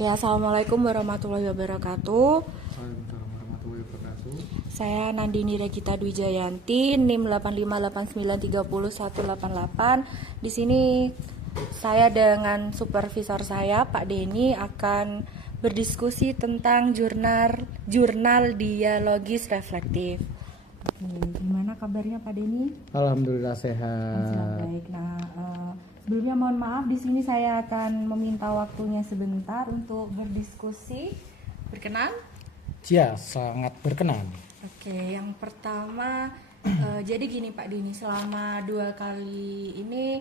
Oke, Assalamualaikum warahmatullahi wabarakatuh. Waalaikumsalam warahmatullahi wabarakatuh. Saya Nandini Regita Dwi Jayanti, NIM 858930188. Di sini saya dengan supervisor saya, Pak Denny, akan berdiskusi tentang jurnal dialogis reflektif. Oke, gimana kabarnya Pak Denny? Alhamdulillah Siap, sehat. baik. Sebelumnya mohon maaf, di sini saya akan meminta waktunya sebentar untuk berdiskusi. Berkenan? Ya, sangat berkenan. Oke, yang pertama, jadi gini Pak Denny, selama 2 kali ini,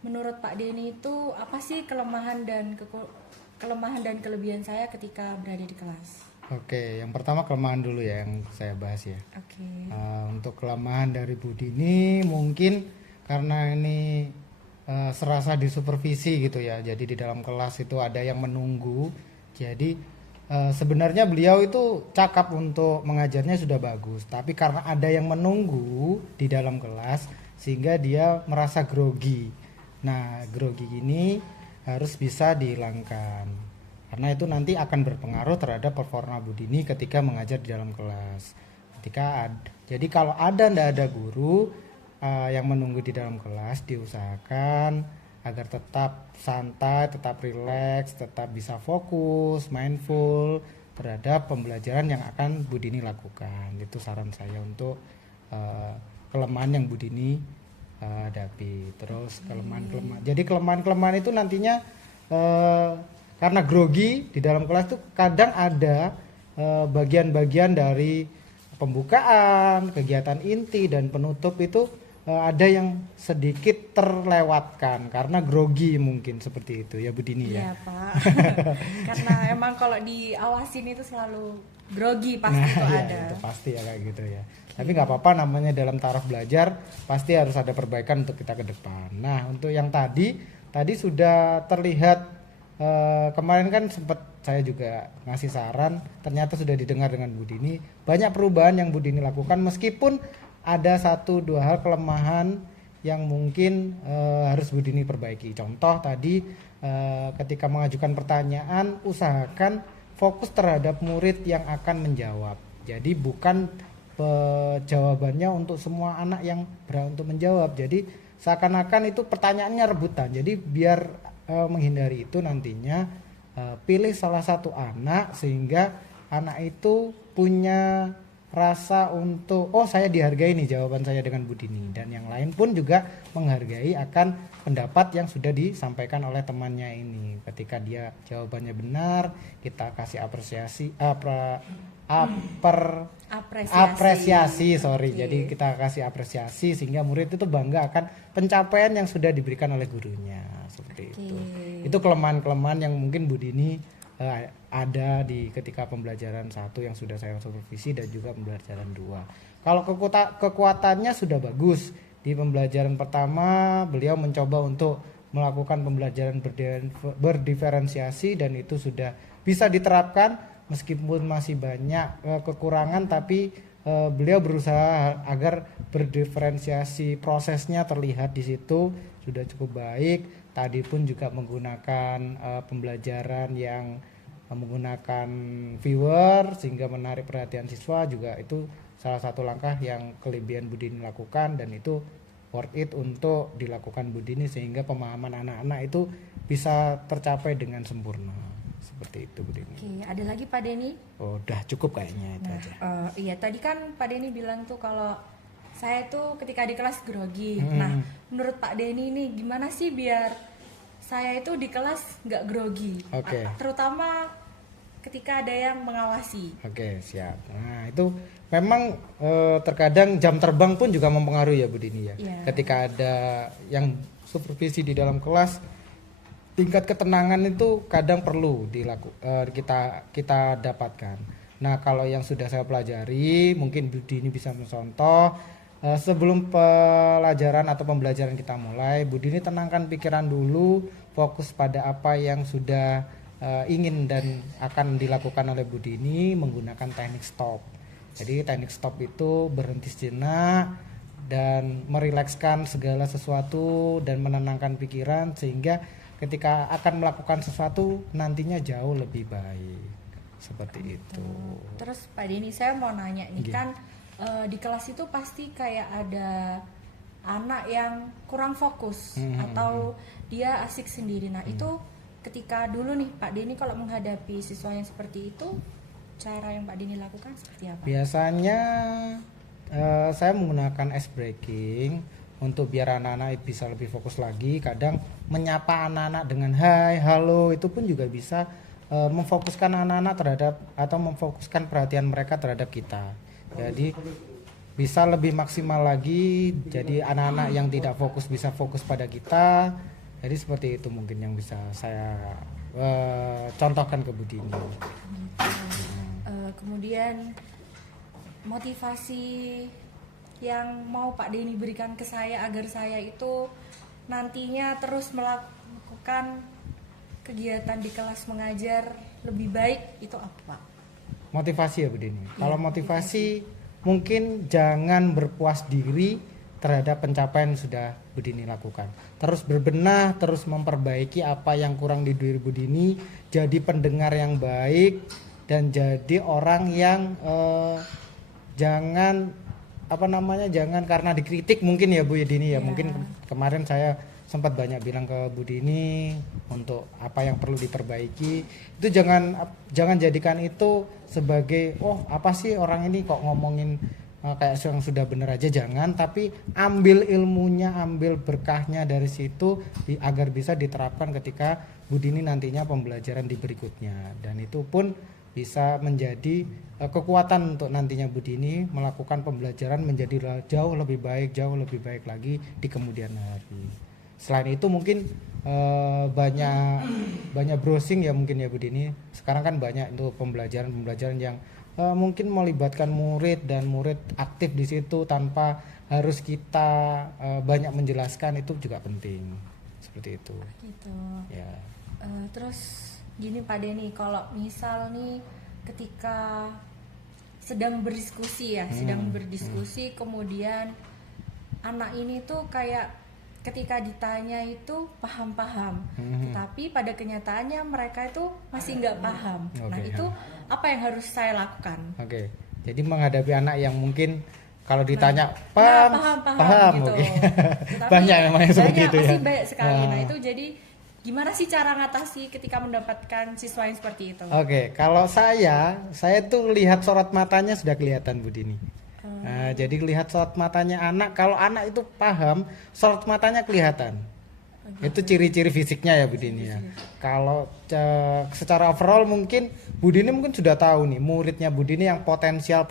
menurut Pak Denny itu apa sih kelemahan dan kelebihan saya ketika berada di kelas? Oke, yang pertama kelemahan dulu ya yang saya bahas ya. Oke. Untuk kelemahan dari Budi ini mungkin karena ini serasa disupervisi gitu ya. Jadi di dalam kelas itu ada yang menunggu. Jadi sebenarnya beliau itu cakap untuk mengajarnya sudah bagus, tapi karena ada yang menunggu di dalam kelas sehingga dia merasa grogi. Nah, grogi ini harus bisa dihilangkan. Karena itu nanti akan berpengaruh terhadap performa Budini ketika mengajar di dalam kelas. Jadi kalau ndak ada guru yang menunggu di dalam kelas, diusahakan agar tetap santai, tetap rileks, tetap bisa fokus, mindful terhadap pembelajaran yang akan Budini lakukan. Itu saran saya untuk kelemahan yang Budini hadapi. Terus kelemahan-kelemahan. Jadi kelemahan-kelemahan itu nantinya karena grogi di dalam kelas itu kadang ada bagian-bagian dari pembukaan, kegiatan inti dan penutup itu ada yang sedikit terlewatkan karena grogi mungkin seperti itu ya Budini ya. Iya Pak, karena emang kalau diawasin itu selalu grogi pasti itu Iya, ada. itu pasti ya kayak gitu ya. Tapi nggak apa-apa, namanya dalam taraf belajar pasti harus ada perbaikan untuk kita ke depan. Nah untuk yang tadi sudah terlihat. Kemarin kan sempat saya juga ngasih saran, ternyata sudah didengar dengan Budini. Banyak perubahan yang Budini lakukan meskipun ada 1-2 hal kelemahan yang mungkin harus Budini perbaiki. Contoh tadi ketika mengajukan pertanyaan usahakan fokus terhadap murid yang akan menjawab. Jadi bukan jawabannya untuk semua anak yang berhak untuk menjawab. Jadi seakan-akan itu pertanyaannya rebutan. Jadi biar menghindari itu nantinya pilih salah satu anak sehingga anak itu punya rasa untuk saya dihargai nih jawaban saya dengan Budini, dan yang lain pun juga menghargai akan pendapat yang sudah disampaikan oleh temannya ini. Ketika dia jawabannya benar, kita kasih apresiasi. Jadi kita kasih apresiasi sehingga murid itu bangga akan pencapaian yang sudah diberikan oleh gurunya, seperti itu. Itu kelemahan-kelemahan yang mungkin Budini ada di ketika pembelajaran 1 yang sudah saya supervisi dan juga pembelajaran 2. Kalau kekuatannya sudah bagus. Di pembelajaran pertama beliau mencoba untuk melakukan pembelajaran berdiferensiasi dan itu sudah bisa diterapkan meskipun masih banyak kekurangan, tapi beliau berusaha agar berdiferensiasi prosesnya terlihat di situ sudah cukup baik. Tadi pun juga menggunakan pembelajaran yang menggunakan viewer sehingga menarik perhatian siswa, juga itu salah satu langkah yang kelebihan Budini lakukan dan itu worth it untuk dilakukan Budini sehingga pemahaman anak-anak itu bisa tercapai dengan sempurna. Seperti itu Budini. Oke, ada lagi Pak Denny? Udah cukup kayaknya itu aja. Iya, tadi kan Pak Denny bilang tuh kalau saya tuh ketika di kelas grogi. Nah, menurut Pak Denny ini gimana sih biar saya itu di kelas nggak grogi? Oke. Terutama ketika ada yang mengawasi. Oke, siap. Nah, itu memang terkadang jam terbang pun juga mempengaruhi ya Budini ya. Iya. Ketika ada yang supervisi di dalam kelas, tingkat ketenangan itu kadang perlu kita dapatkan. Nah, kalau yang sudah saya pelajari, mungkin Budini bisa mencontoh. Sebelum pelajaran atau pembelajaran kita mulai, Budini tenangkan pikiran dulu, fokus pada apa yang sudah ingin dan akan dilakukan oleh Budini menggunakan teknik stop. Jadi teknik stop itu berhenti sejenak dan merilekskan segala sesuatu dan menenangkan pikiran sehingga ketika akan melakukan sesuatu nantinya jauh lebih baik. Seperti itu. Terus Pak Denny, saya mau nanya nih, Iya. kan di kelas itu pasti kayak ada anak yang kurang fokus atau dia asik sendiri. Nah, itu ketika dulu nih Pak Denny kalau menghadapi siswa yang seperti itu, cara yang Pak Denny lakukan seperti apa? Biasanya saya menggunakan ice breaking untuk biar anak-anak bisa lebih fokus lagi. Kadang menyapa anak-anak dengan hai, halo, itu pun juga bisa memfokuskan anak-anak terhadap atau memfokuskan perhatian mereka terhadap kita. Jadi bisa lebih maksimal lagi. Jadi anak-anak yang tidak fokus bisa fokus pada kita. Jadi seperti itu mungkin yang bisa saya contohkan ke Budini. Kemudian motivasi yang mau Pak Denny berikan ke saya agar saya itu nantinya terus melakukan kegiatan di kelas mengajar lebih baik itu apa, Pak? Motivasi ya Budini. Iya, Kalau motivasi mungkin jangan berpuas diri terhadap pencapaian yang sudah Budini lakukan. Terus berbenah, terus memperbaiki apa yang kurang di diri Budini, jadi pendengar yang baik dan jadi orang yang jangan jangan karena dikritik mungkin ya Bu Dini ya. Iya. Mungkin kemarin saya sempat banyak bilang ke Bu Dini untuk apa yang perlu diperbaiki. Itu jangan jadikan itu sebagai apa sih orang ini kok ngomongin kayak yang sudah bener aja, jangan, tapi ambil ilmunya, ambil berkahnya dari situ agar bisa diterapkan ketika Bu Dini nantinya pembelajaran di berikutnya, dan itu pun bisa menjadi kekuatan untuk nantinya Bu Dini melakukan pembelajaran menjadi jauh lebih baik lagi di kemudian hari. Selain itu mungkin banyak browsing ya mungkin ya Bu Dini. Sekarang kan banyak untuk pembelajaran yang mungkin melibatkan murid dan murid aktif di situ tanpa harus kita banyak menjelaskan, itu juga penting. Seperti itu. Gitu. Ya. Terus gini Pak Denny, kalau misal nih ketika sedang berdiskusi kemudian anak ini tuh kayak ketika ditanya itu paham-paham, tetapi pada kenyataannya mereka itu masih nggak paham. Nah itu apa yang harus saya lakukan? Oke. Jadi menghadapi anak yang mungkin kalau ditanya paham gitu. oke. Tetapi Banyak memang yang seperti itu ya. Masih banyak sekali. Nah itu jadi gimana sih cara ngatasi ketika mendapatkan siswa yang seperti itu? Oke, kalau saya tuh lihat sorot matanya sudah kelihatan Bu Dini. Nah, jadi lihat sorot matanya anak, kalau anak itu paham, sorot matanya kelihatan. Itu ciri-ciri fisiknya ya Bu Dini ya. Kalau secara overall mungkin Bu Dini mungkin sudah tahu nih muridnya Bu Dini yang potensial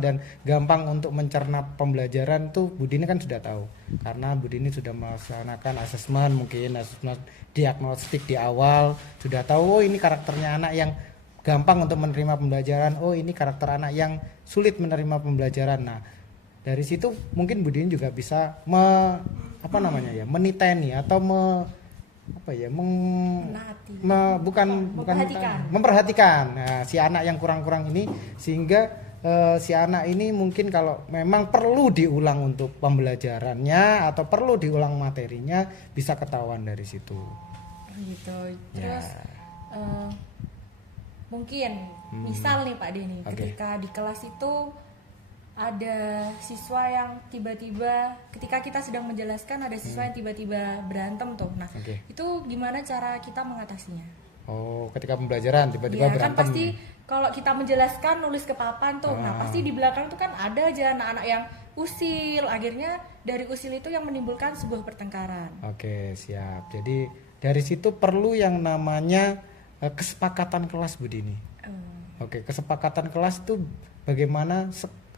dan gampang untuk mencerna pembelajaran tuh Bu Dini kan sudah tahu. Karena Bu Dini sudah melaksanakan asesmen, mungkin asesmen diagnostik di awal, sudah tahu ini karakternya anak yang gampang untuk menerima pembelajaran, ini karakter anak yang sulit menerima pembelajaran. Nah, dari situ mungkin Bu Dini juga bisa meniteni atau memperhatikan si anak yang kurang-kurang ini, sehingga si anak ini mungkin kalau memang perlu diulang untuk pembelajarannya atau perlu diulang materinya bisa ketahuan dari situ. Gitu. Terus mungkin misal nih Pak Denny, ketika di kelas itu ada siswa yang tiba-tiba ketika kita sedang menjelaskan ada siswa yang tiba-tiba berantem tuh. Nah, itu gimana cara kita mengatasinya? Ketika pembelajaran tiba-tiba berantem. Kan pasti kalau kita menjelaskan nulis ke papan tuh. Nah, pasti di belakang tuh kan ada aja anak-anak yang usil. Akhirnya dari usil itu yang menimbulkan sebuah pertengkaran. Oke, siap. Jadi dari situ perlu yang namanya kesepakatan kelas Bu Dini. Kesepakatan kelas itu bagaimana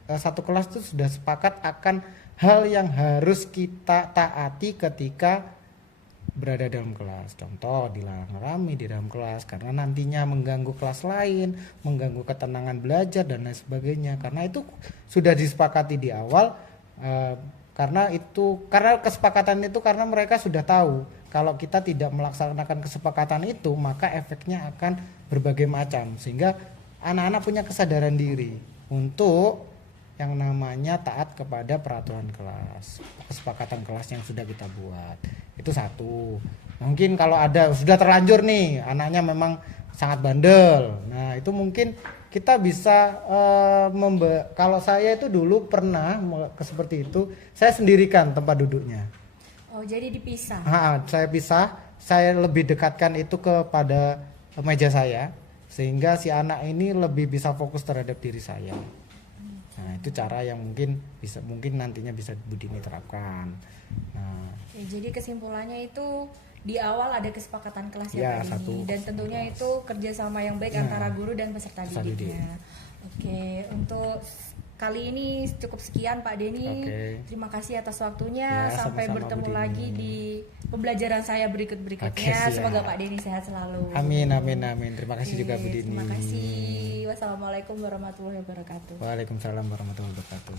satu kelas itu sudah sepakat akan hal yang harus kita taati ketika berada dalam kelas. Contoh, dilarang rame di dalam kelas karena nantinya mengganggu kelas lain, mengganggu ketenangan belajar dan lain sebagainya. Karena itu sudah disepakati di awal. Karena kesepakatan itu karena mereka sudah tahu kalau kita tidak melaksanakan kesepakatan itu maka efeknya akan berbagai macam, sehingga anak-anak punya kesadaran diri untuk yang namanya taat kepada peraturan kelas, kesepakatan kelas yang sudah kita buat. Itu satu. Mungkin kalau ada sudah terlanjur nih anaknya memang sangat bandel. Nah, itu mungkin kita bisa kalau saya itu dulu pernah seperti itu, saya sendirikan tempat duduknya. Oh, jadi dipisah. Saya pisah, saya lebih dekatkan itu kepada meja saya sehingga si anak ini lebih bisa fokus terhadap diri saya. Nah, itu cara yang mungkin nantinya bisa Bu Dini terapkan. Nah, jadi kesimpulannya itu di awal ada kesepakatan kelas ya, Pak Dini, dan tentunya kelas. itu kerjasama yang baik antara guru dan peserta didiknya. Oke, untuk kali ini cukup sekian Pak Deni. Terima kasih atas waktunya. Sampai sama-sama, bertemu Bu Dini. lagi di pembelajaran saya berikutnya. Semoga Pak Deni sehat selalu. Amin. Terima kasih juga Bu Dini. Terima kasih. Wassalamualaikum warahmatullahi wabarakatuh. Waalaikumsalam warahmatullahi wabarakatuh.